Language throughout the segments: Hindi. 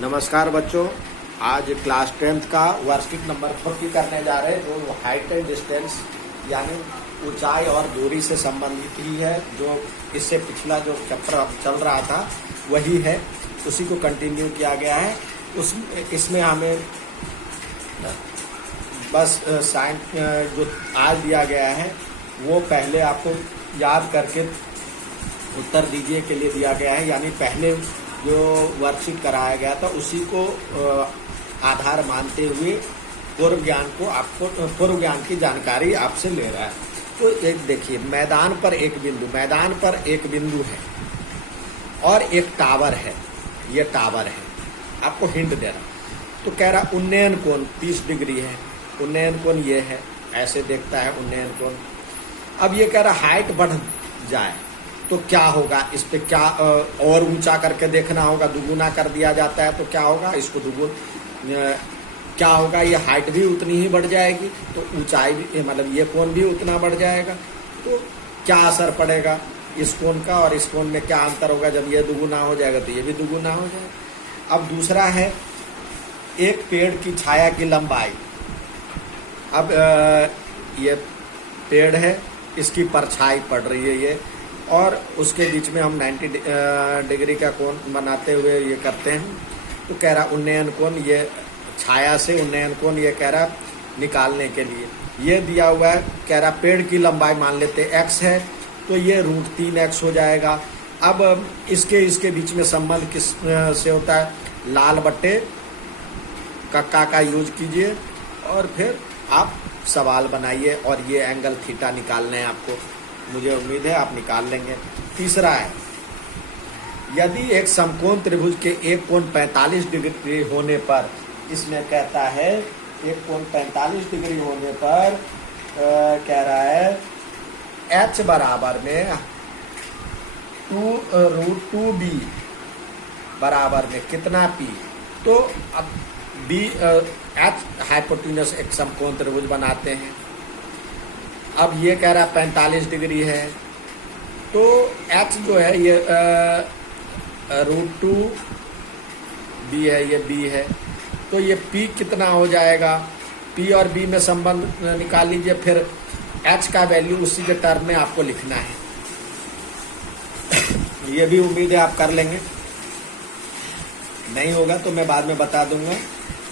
नमस्कार बच्चों, आज क्लास 10th का वर्कशीट नंबर 40 करने जा रहे हैं जो हाइट एंड डिस्टेंस यानी ऊंचाई और दूरी से संबंधित ही है। जो इससे पिछला जो चैप्टर चल रहा था वही है, उसी को कंटिन्यू किया गया है। इसमें हमें बस साइंस जो आज दिया गया है वो पहले आपको याद करके उत्तर दीजिए के लिए दिया गया है, यानी पहले जो वर्कशीट कराया गया था उसी को आधार मानते हुए पूर्व ज्ञान की जानकारी आपसे ले रहा है। तो एक देखिए, मैदान पर एक बिंदु है और एक टावर है। ये टावर है, आपको हिंट दे रहा। तो कह रहा उन्नयन कोण 30 डिग्री है। उन्नयन कोण ये है, ऐसे देखता है उन्नयन कोण। अब ये कह रहा हाइट बढ़ जाए तो क्या होगा, इस पे क्या और ऊंचा करके देखना होगा। दुगुना कर दिया जाता है तो क्या होगा, इसको क्या होगा, ये हाइट भी उतनी ही बढ़ जाएगी तो ऊंचाई भी मतलब ये कोण भी उतना बढ़ जाएगा। तो क्या असर पड़ेगा इस कोण का और इस कोण में क्या अंतर होगा। जब ये दुगुना हो जाएगा तो ये भी दुगुना हो जाएगा। अब दूसरा है एक पेड़ की छाया की लंबाई। अब ये पेड़ है, इसकी परछाई पड़ रही है ये, और उसके बीच में हम 90 डिग्री का कोण बनाते हुए ये करते हैं। तो कह रहा उन्नयन कोण, ये छाया से उन्नयन कोण ये कह रहा निकालने के लिए ये दिया हुआ है। कह रहा पेड़ की लंबाई मान लेते x है तो ये √3x हो जाएगा। अब इसके बीच में संबंध किस से होता है, लाल बट्टे कक्का का यूज कीजिए और फिर आप सवाल बनाइए और ये एंगल थीटा निकालना है आपको। मुझे उम्मीद है आप निकाल लेंगे। तीसरा है, यदि एक समकोण त्रिभुज के एक कोण 45 डिग्री होने पर, इसमें कहता है एक कोण 45 डिग्री होने पर कह रहा है h बराबर में 2√2b बराबर में कितना p। तो अब b h हाइपोटेन्यूस एक समकोण त्रिभुज बनाते हैं। अब ये कह रहा है 45 डिग्री है तो h जो है ये √2b है, ये b है। तो ये p कितना हो जाएगा, p और b में संबंध निकाल लीजिए, फिर h का वैल्यू उसी के टर्म में आपको लिखना है। ये भी उम्मीद है आप कर लेंगे, नहीं होगा तो मैं बाद में बता दूंगा।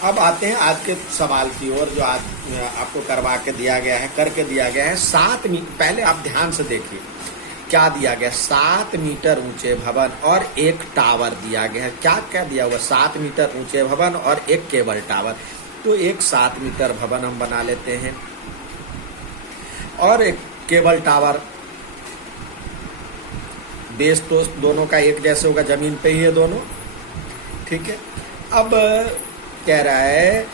अब आते हैं आज के सवाल की ओर जो आज आपको करवा के दिया गया है, करके दिया गया है। 7 मीटर, पहले आप ध्यान से देखिए क्या दिया गया। 7 मीटर ऊंचे भवन और एक टावर दिया गया है। क्या क्या दिया हुआ, 7 मीटर ऊंचे भवन और एक केबल टावर। तो एक 7 मीटर भवन हम बना लेते हैं और एक केबल टावर। बेस तो दोनों का एक जैसे होगा, जमीन पे ही है दोनों, ठीक है। अब कह रहा है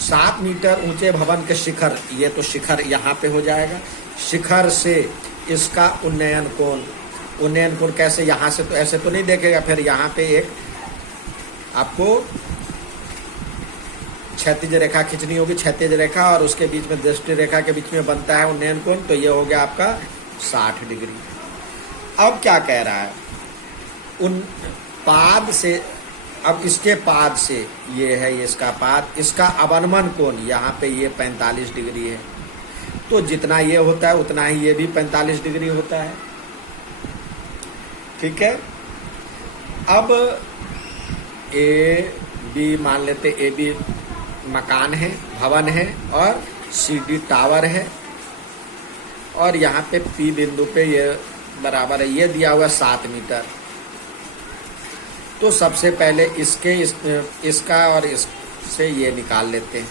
7 मीटर ऊंचे भवन के शिखर, ये तो शिखर यहाँ पे हो जाएगा। शिखर से इसका उन्नयन कोण कैसे, यहाँ से तो ऐसे तो नहीं देखेगा, फिर यहाँ पे एक आपको क्षैतिज रेखा खींचनी होगी, क्षैतिज रेखा, और उसके बीच में दृष्टि रेखा के बीच में बनता है उन्नयन कोण। तो ये हो गया आपका 60 डिग्री। अब क्या कह रहा है, उन पाद से, अब इसके पाद से ये है, ये इसका पाद, इसका अवनमन कोण यहाँ पे ये 45 डिग्री है। तो जितना ये होता है उतना ही ये भी 45 डिग्री होता है, ठीक है। अब ए बी मान लेते, ए बी मकान है, भवन है, और सी डी टावर है, और यहाँ पे पी बिंदु पे ये बराबर है, ये दिया हुआ 7 मीटर। तो सबसे पहले इसका और इससे ये निकाल लेते हैं।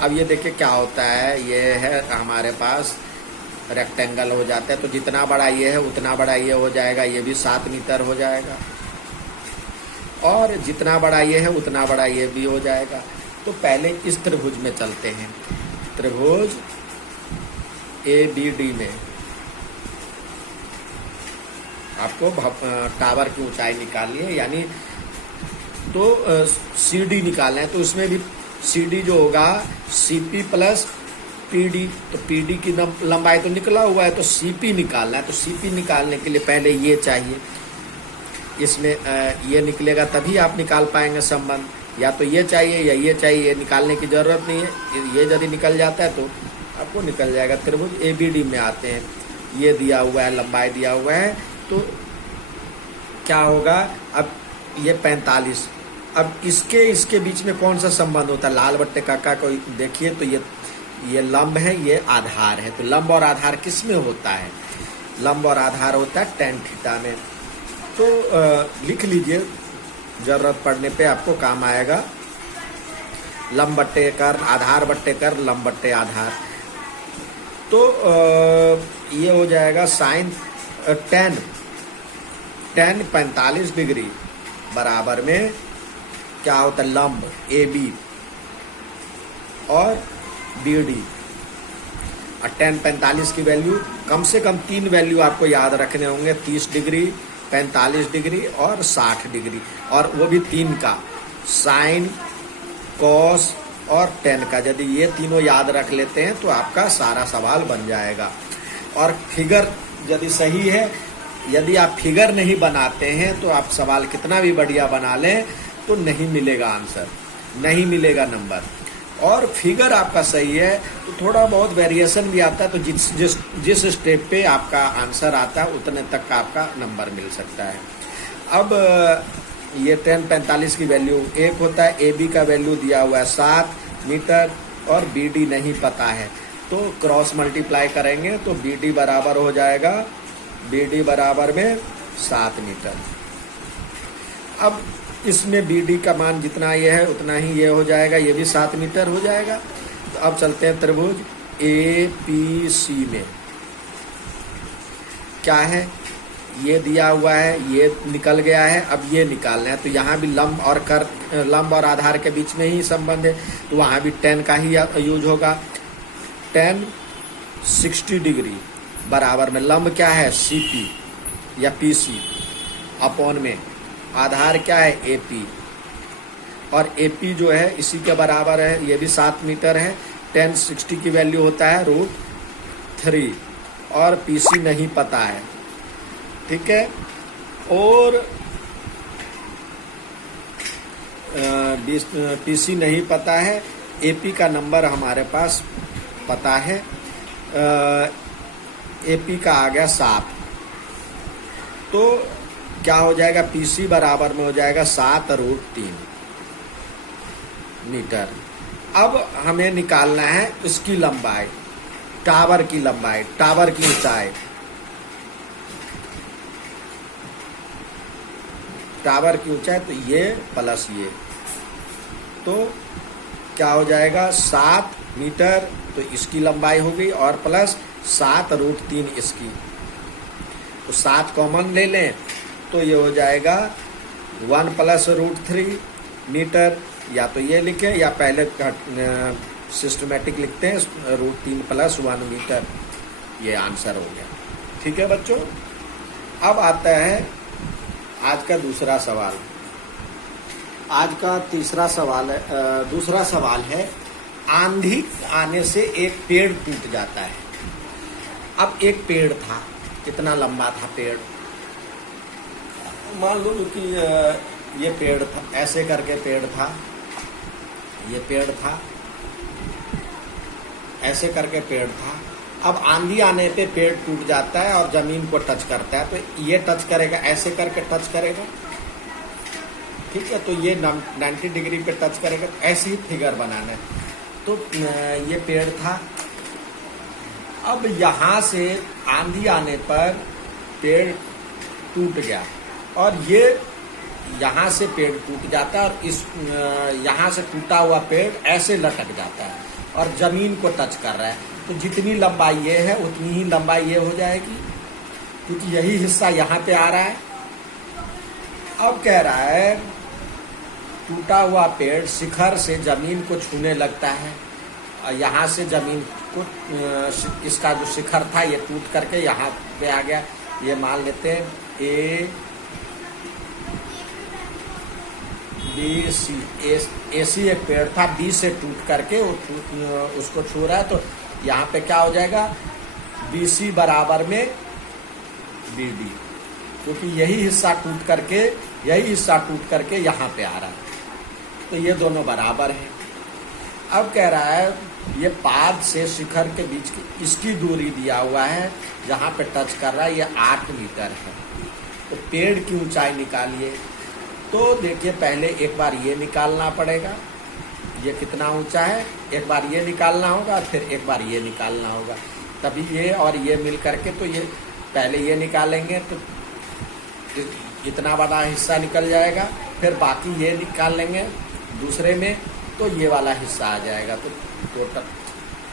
अब ये देखिए क्या होता है, ये है हमारे पास रेक्टेंगल हो जाता है। तो जितना बड़ा ये है उतना बड़ा ये हो जाएगा, ये भी 7 मीटर हो जाएगा, और जितना बड़ा ये है उतना बड़ा ये भी हो जाएगा। तो पहले इस त्रिभुज में चलते हैं, त्रिभुज ABD में आपको टावर की ऊंचाई निकालनी है, यानी तो CD निकालना है। तो उसमें भी CD जो होगा CP प्लस PD, तो PD की लंबाई तो निकला हुआ है, तो CP निकालना है। तो CP निकालने के लिए पहले ये चाहिए, इसमें ये निकलेगा तभी आप निकाल पाएंगे संबंध। या तो ये चाहिए या ये चाहिए, ये निकालने की ज़रूरत नहीं है। ये यदि निकल जाता है तो आपको निकल जाएगा। त्रिभुज ABD में आते हैं, ये दिया हुआ है, लंबाई दिया हुआ है, तो क्या होगा, अब ये 45। अब इसके बीच में कौन सा संबंध होता है, लाल बट्टे काका को देखिए तो ये लंब है, ये आधार है। तो लंब और आधार किस में होता है, लंब और आधार होता है tan थीटा में। तो लिख लीजिए, जरूरत पड़ने पे आपको काम आएगा। लंब बट्टे कर आधार बट्टे कर लंब बट्टे आधार। तो ये हो जाएगा साइन tan 45 डिग्री बराबर में क्या होता है, लंब AB और BD। और tan 45 की वैल्यू कम से कम 3 वैल्यू आपको याद रखने होंगे, 30 डिग्री, 45 डिग्री और 60 डिग्री, और वो भी 3 का, साइन, कॉस और tan का। यदि ये तीनों याद रख लेते हैं तो आपका सारा सवाल बन जाएगा। और फिगर यदि सही है, यदि आप फिगर नहीं बनाते हैं तो आप सवाल कितना भी बढ़िया बना लें तो नहीं मिलेगा आंसर, नहीं मिलेगा नंबर। और फिगर आपका सही है तो थोड़ा बहुत वेरिएशन भी आता है, तो जिस स्टेप पे आपका आंसर आता है उतने तक का आपका नंबर मिल सकता है। अब ये tan 45 की वैल्यू 1 होता है, AB का वैल्यू दिया हुआ है 7 मीटर और BD नहीं पता है, तो क्रॉस मल्टीप्लाई करेंगे तो BD बराबर हो जाएगा, BD बराबर में 7 मीटर। अब इसमें BD का मान जितना ये है उतना ही ये हो जाएगा, ये भी 7 मीटर हो जाएगा। तो अब चलते हैं त्रिभुज APC में। क्या है, ये दिया हुआ है, ये निकल गया है, अब ये निकालना है। तो यहाँ भी लंब और आधार के बीच में ही संबंध है, तो वहाँ भी tan का ही यूज होगा। tan 60 डिग्री बराबर में लंब क्या है, CP या PC, अपॉन में आधार क्या है, AP, और AP जो है इसी के बराबर है, ये भी 7 मीटर है। tan 60 की वैल्यू होता है √3 और PC नहीं पता है, ठीक है। और PC नहीं पता है, AP का नंबर हमारे पास पता है, AP का आ गया 7। तो क्या हो जाएगा, PC बराबर में हो जाएगा 7√3 मीटर। अब हमें निकालना है इसकी लंबाई, टावर की लंबाई, टावर की ऊंचाई। टावर की ऊंचाई तो ये प्लस ये, तो क्या हो जाएगा 7 मीटर, तो इसकी लंबाई हो गई, और प्लस 7√3 इसकी। तो 7 कॉमन ले लें तो ये हो जाएगा 1 + √3 मीटर, या तो ये लिखें या पहले सिस्टमेटिक लिखते हैं √3 + 1 मीटर, ये आंसर हो गया। ठीक है बच्चों, अब आता है आज का दूसरा सवाल। आज का दूसरा सवाल है, आंधी आने से एक पेड़ टूट जाता है। अब एक पेड़ था, कितना लंबा था पेड़, मान लो कि ये पेड़ था, ऐसे करके पेड़ था, ये पेड़ था, ऐसे करके पेड़ था। अब आंधी आने पे पेड़ टूट जाता है और जमीन को टच करता है, तो ये टच करेगा, ऐसे करके टच करेगा, ठीक है। तो ये 90 डिग्री पे टच करेगा, ऐसे ही फिगर बनाना है। तो ये पेड़ था, अब यहाँ से आंधी आने पर पेड़ टूट गया, और ये यहाँ से पेड़ टूट जाता है, और इस यहाँ से टूटा हुआ पेड़ ऐसे लटक जाता है और जमीन को टच कर रहा है। तो जितनी लंबाई ये है उतनी ही लंबाई ये हो जाएगी, क्योंकि यही हिस्सा यहाँ पे आ रहा है। अब कह रहा है टूटा हुआ पेड़ शिखर से जमीन को छूने लगता है, और यहाँ से जमीन को, इसका जो शिखर था ये टूट करके यहाँ पे आ गया। ये मान लेते हैं AC एक पेड़ था, B से टूट करके उसको छू रहा है, तो यहाँ पे क्या हो जाएगा, BC बराबर में BD। क्योंकि यही हिस्सा टूट करके यहाँ पे आ रहा है, तो ये दोनों बराबर हैं। अब कह रहा है ये पाद से शिखर के बीच की इसकी दूरी दिया हुआ है, जहाँ पे टच कर रहा है ये 8 मीटर है। तो पेड़ की ऊंचाई निकालिए। तो देखिए पहले एक बार ये निकालना पड़ेगा, ये कितना ऊंचा है, एक बार ये निकालना होगा, फिर एक बार ये निकालना होगा, तभी ये और ये मिल करके, तो ये पहले ये निकालेंगे तो इतना बड़ा हिस्सा निकल जाएगा, फिर बाकी ये निकाल लेंगे दूसरे में, तो ये वाला हिस्सा आ जाएगा। तो टोटल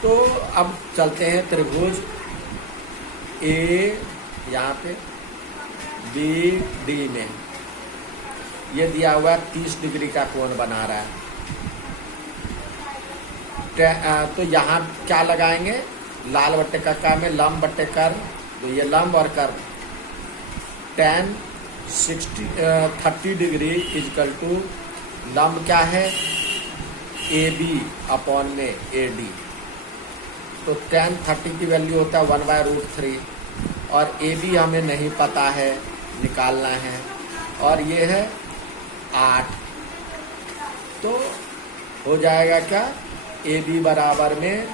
तो अब चलते हैं त्रिभुज ए यहाँ पे बी डी में, ये दिया हुआ 30 डिग्री का कोण बना रहा है। तो यहाँ क्या लगाएंगे, लाल बट्टे का में लंब बट्टे कर, तो ये लंब और कर tan 30 डिग्री इजकल टू लंब क्या है ए बी अपॉन में ए डी। तो tan 30 की वैल्यू होता है 1/√3 और ए बी हमें नहीं पता है, निकालना है, और ये है 8। तो हो जाएगा क्या, ए बी बराबर में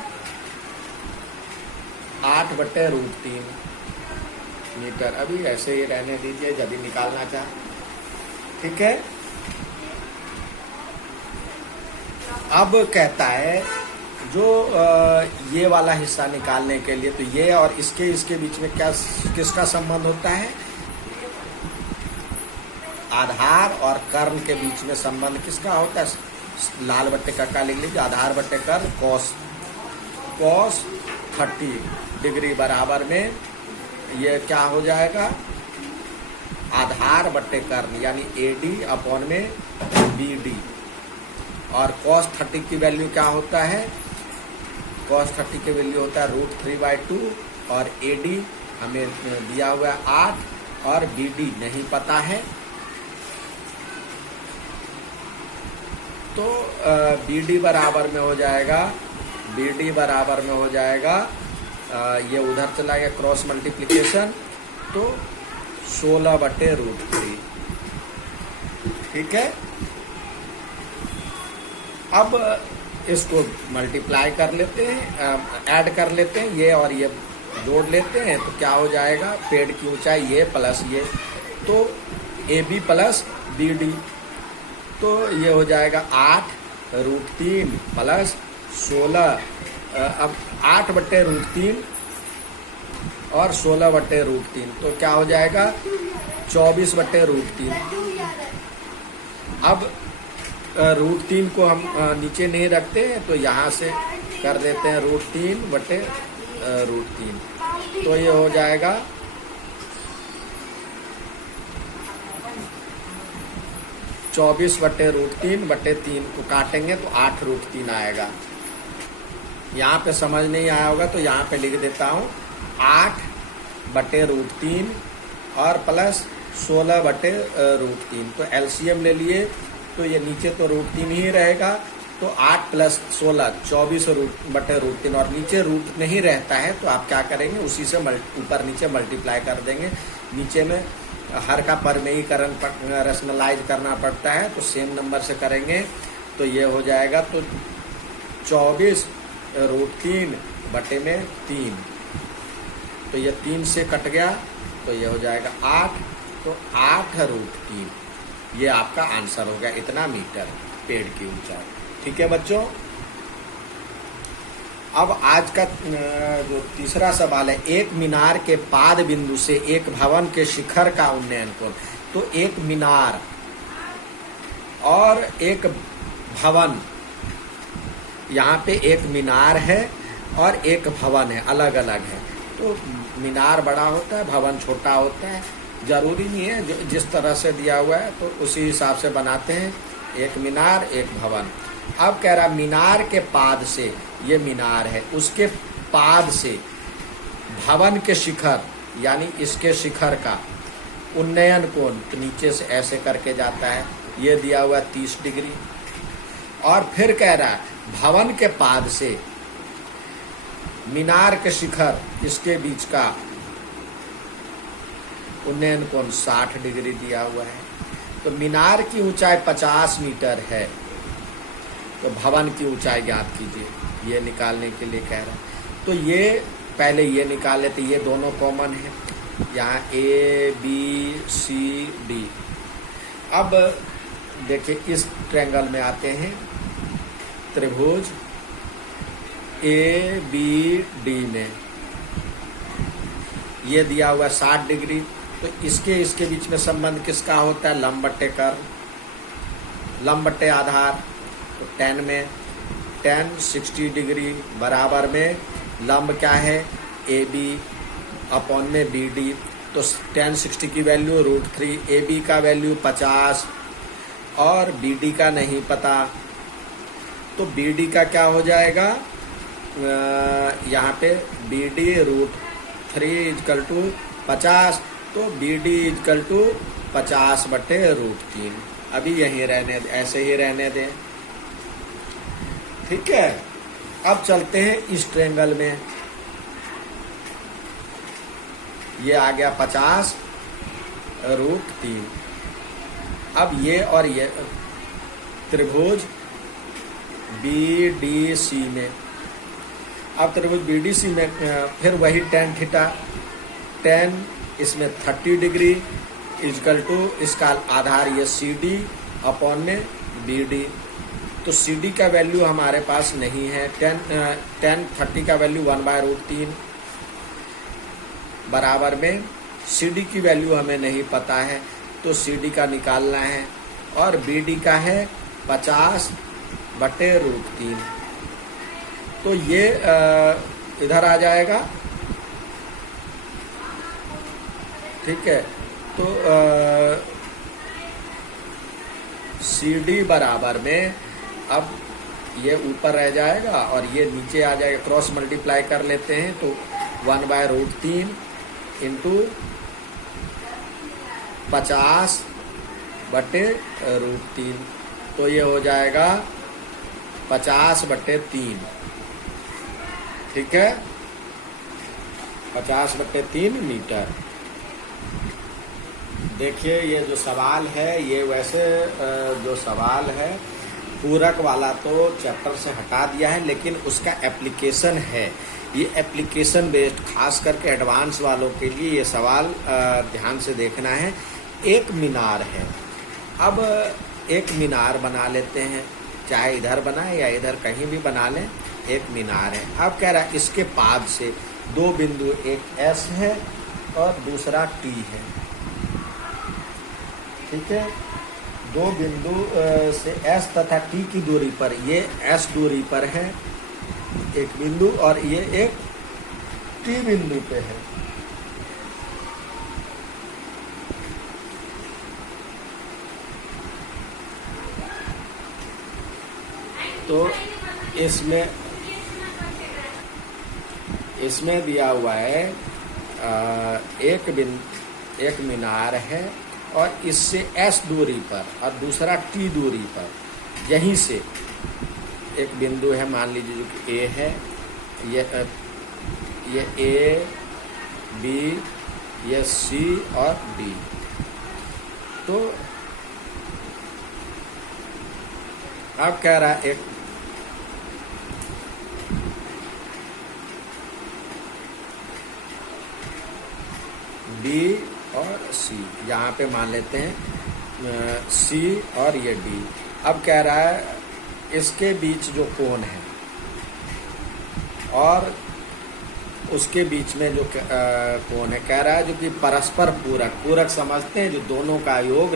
8/√3 मीटर। अभी ऐसे ही रहने दीजिए, जब भी निकालना चाहे, ठीक है। अब कहता है जो ये वाला हिस्सा निकालने के लिए, तो ये और इसके बीच में क्या किसका संबंध होता है, आधार और कर्ण के बीच में संबंध किसका होता है, लाल बट्टे का लिख लीजिए, आधार बट्टे कर cos 30 डिग्री बराबर में ये क्या हो जाएगा, आधार बट्टे कर्ण यानी AD अपॉन में BD। और cos 30 की वैल्यू क्या होता है, cos 30 की वैल्यू होता है √3/2 और AD हमें दिया हुआ है 8 और BD नहीं पता है। तो BD बराबर में हो जाएगा, ये उधर चला गया क्रॉस मल्टीप्लिकेशन, तो 16/√3, ठीक है। अब इसको मल्टीप्लाई कर लेते हैं, ऐड कर लेते हैं, ये और ये जोड़ लेते हैं, तो क्या हो जाएगा, पेड़ की ऊंचाई ये प्लस ये, तो AB प्लस BD, तो ये हो जाएगा 8√3 प्लस 16, अब 8/√3 और 16/√3, तो क्या हो जाएगा 24/√3। अब √3 को हम नीचे नहीं रखते हैं, तो यहाँ से कर देते हैं √3/√3, तो ये हो जाएगा 24/√3/3 को काटेंगे तो 8√3 आएगा। यहाँ पे समझ नहीं आया होगा तो यहाँ पे लिख देता हूँ 8/√3 और प्लस 16/√3, तो एलसीएम ले लिए, तो ये नीचे तो √3 ही रहेगा, तो 8 + 16 24/√3, और नीचे रूट नहीं रहता है तो आप क्या करेंगे, उसी से ऊपर नीचे मल्टीप्लाई कर देंगे। नीचे में हर का परमेयीकरण रैशनलाइज करना पड़ता है, तो सेम नंबर से करेंगे, तो ये हो जाएगा तो 24√3/3, तो ये 3 से कट गया, तो ये हो जाएगा 8, तो 8√3, ये आपका आंसर हो गया, इतना मीटर पेड़ की ऊंचाई। ठीक है बच्चों, अब आज का जो तीसरा सवाल है, एक मीनार के पाद बिंदु से एक भवन के शिखर का उन्नयन कोण। तो एक मीनार और एक भवन, यहाँ पे एक मीनार है और एक भवन है, अलग अलग है। तो मीनार बड़ा होता है, भवन छोटा होता है, जरूरी नहीं है, जिस तरह से दिया हुआ है तो उसी हिसाब से बनाते हैं, एक मीनार एक भवन। अब कह रहा मीनार के पाद से, ये मीनार है, उसके पाद से भवन के शिखर यानी इसके शिखर का उन्नयन कोण, तो नीचे से ऐसे करके जाता है, ये दिया हुआ 30 डिग्री। और फिर कह रहा है भवन के पाद से मीनार के शिखर इसके बीच का उन्नयन कोण 60 डिग्री दिया हुआ है। तो मीनार की ऊंचाई 50 मीटर है, तो भवन की ऊंचाई ज्ञात कीजिए, ये निकालने के लिए कह रहा है। तो ये पहले ये निकाल लेते, ये दोनों कॉमन है, यहाँ ए बी सी डी। अब देखिए इस ट्रायंगल में आते हैं, त्रिभुज ए बी डी में ये दिया हुआ 60 डिग्री, तो इसके बीच में संबंध किसका होता है? लंब बट्टे कर्व, लंब बट्टे आधार। तो tan में tan 60 डिग्री बराबर में लंब क्या है? ए बी अपॉन में बी डी। तो tan 60 की वैल्यू √3, ए बी का वैल्यू 50 और बी डी का नहीं पता, तो बी डी का क्या हो जाएगा? यहाँ पे बी डी √3 = 50, तो बी डी = 50/√3। अभी यहीं रहने दे, ऐसे ही रहने दें, ठीक है। अब चलते हैं इस ट्रायंगल में, ये आ गया 50/√3। अब ये और ये त्रिभुज बी डी सी में, अब त्रिभुज बी डी सी में फिर वही tan थीटा, tan इसमें 30 डिग्री = इसका आधार ये सी डी अपॉन में बी डी। तो सी डी का वैल्यू हमारे पास नहीं है, tan 30 का वैल्यू 1/√3 बराबर में सी डी की वैल्यू हमें नहीं पता है, तो सी डी का निकालना है, और बी डी का है 50/√3। तो ये इधर आ जाएगा, ठीक है। तो सी डी बराबर में अब ये ऊपर रह जाएगा और ये नीचे आ जाएगा, क्रॉस मल्टीप्लाई कर लेते हैं, तो 1/√3 × 50/√3, तो ये हो जाएगा 50/3, ठीक है, 50/3 मीटर। देखिए ये जो सवाल है, ये वैसे जो सवाल है पूरक वाला तो चैप्टर से हटा दिया है, लेकिन उसका एप्लीकेशन है, ये एप्लीकेशन बेस्ड, खास करके एडवांस वालों के लिए ये सवाल ध्यान से देखना है। एक मीनार है, अब एक मीनार बना लेते हैं, चाहे इधर बनाए या इधर कहीं भी बना लें, एक मीनार है। अब कह रहा है इसके पाद से दो बिंदु, एक S है और दूसरा T है, ठीक है। दो बिंदु से S तथा T की दूरी पर, ये S दूरी पर है एक बिंदु और ये एक T बिंदु पे है। तो इसमें दिया हुआ है एक मीनार है और इससे S दूरी पर और दूसरा T दूरी पर, यहीं से एक बिंदु है, मान लीजिए जो कि A है, ये A, B, ये C और D। तो अब कह रहा है एक B और C, यहाँ पे मान लेते हैं C और ये D। अब कह रहा है इसके बीच जो कोण है और उसके बीच में जो कोण है, कह रहा है जो कि परस्पर पूरक समझते हैं, जो दोनों का योग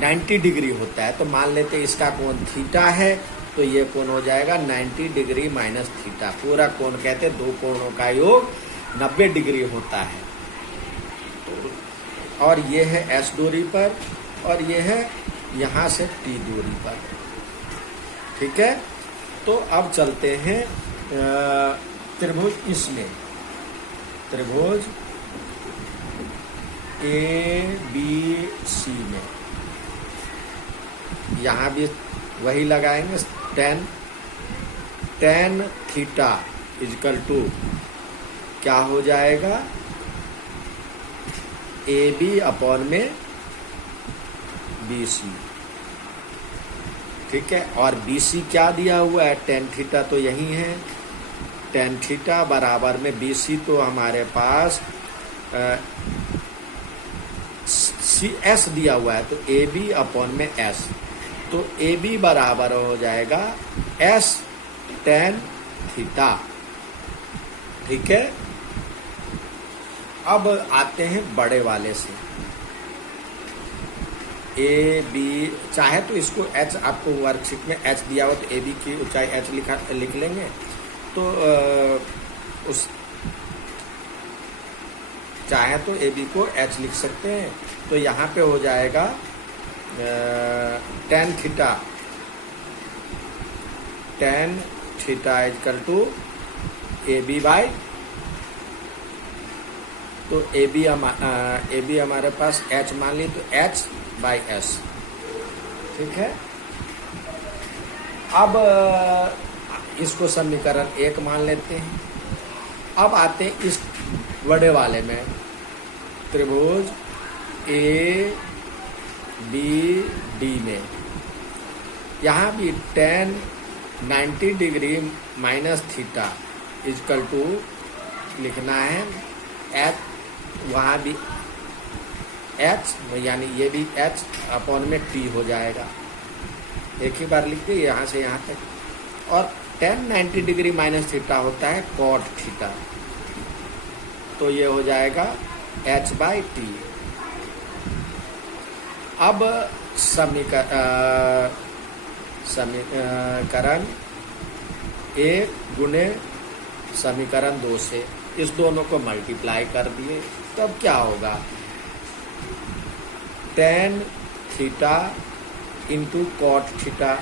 90 डिग्री होता है। तो मान लेते हैं इसका कोण थीटा है, तो ये कोण हो जाएगा 90 डिग्री माइनस थीटा। पूरा कोण कहते हैं दो कोणों का योग 90 डिग्री होता है। और ये है S दूरी पर और ये है यहाँ से T दूरी पर, ठीक है। तो अब चलते हैं त्रिभुज इसमें, त्रिभुज ABC में, यहाँ भी वही लगाएंगे, tan थीटा = क्या हो जाएगा? AB अपॉन में BC, ठीक है। और BC क्या दिया हुआ है, tan थीटा तो यही है, tan थीटा बराबर में BC तो हमारे पास S दिया हुआ है, तो AB अपॉन में S, तो AB बराबर हो जाएगा S tan थीटा, ठीक है। अब आते हैं बड़े वाले से, AB, चाहे तो इसको H, आपको वर्कशीट में H दिया हुआ तो AB की ऊंचाई H लिख लेंगे, तो उस चाहे तो AB को H लिख सकते हैं, तो यहाँ पे हो जाएगा tan theta equal to AB by, तो AB हमारे पास H मान ली, तो H बाई S, ठीक है। अब इसको समीकरण 1 मान लेते हैं। अब आते हैं इस बड़े वाले में, त्रिभुज ABD में, यहाँ भी tan 90 degree minus theta equal to लिखना है H, वहाँ भी H, यानी ये भी H अपॉन में T हो जाएगा, एक ही बार लिख दिए यहाँ से यहाँ तक। और tan 90 डिग्री माइनस थीटा होता है cot थीटा, तो ये हो जाएगा H बाई T। अब समीकरण 1 गुने समीकरण 2 से इस दोनों को मल्टीप्लाई कर दिए, तब क्या होगा, tan theta into cot theta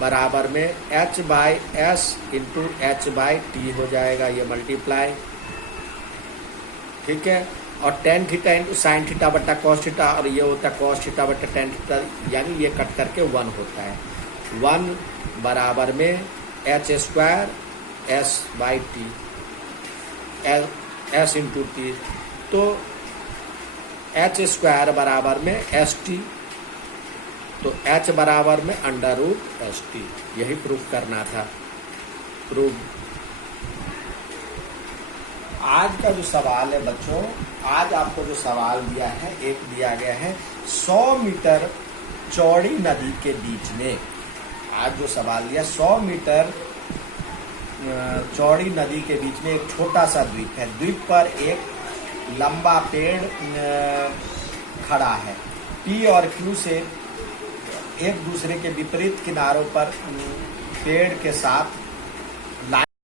बराबर में H by S into H by T हो जाएगा, ये मल्टीप्लाई, ठीक है। और tan theta into sine theta बट्टा कॉस थीटा, और ये होता है कॉस थीटा बट्टा tan थीटा, यानी ये कट करके 1 होता है, 1 बराबर में H square S by T, S into T, तो H स्क्वायर बराबर में ST, तो H बराबर में अंडर रूट ST, यही प्रूफ करना था। प्रूफ आज का जो सवाल है बच्चों, आज आपको जो सवाल दिया है, एक दिया गया है 100 मीटर चौड़ी नदी के बीच में, आज जो सवाल दिया 100 मीटर चौड़ी नदी के बीच में एक छोटा सा द्वीप है, द्वीप पर एक लंबा पेड़ खड़ा है, P और Q से एक दूसरे के विपरीत किनारों पर पेड़ के साथ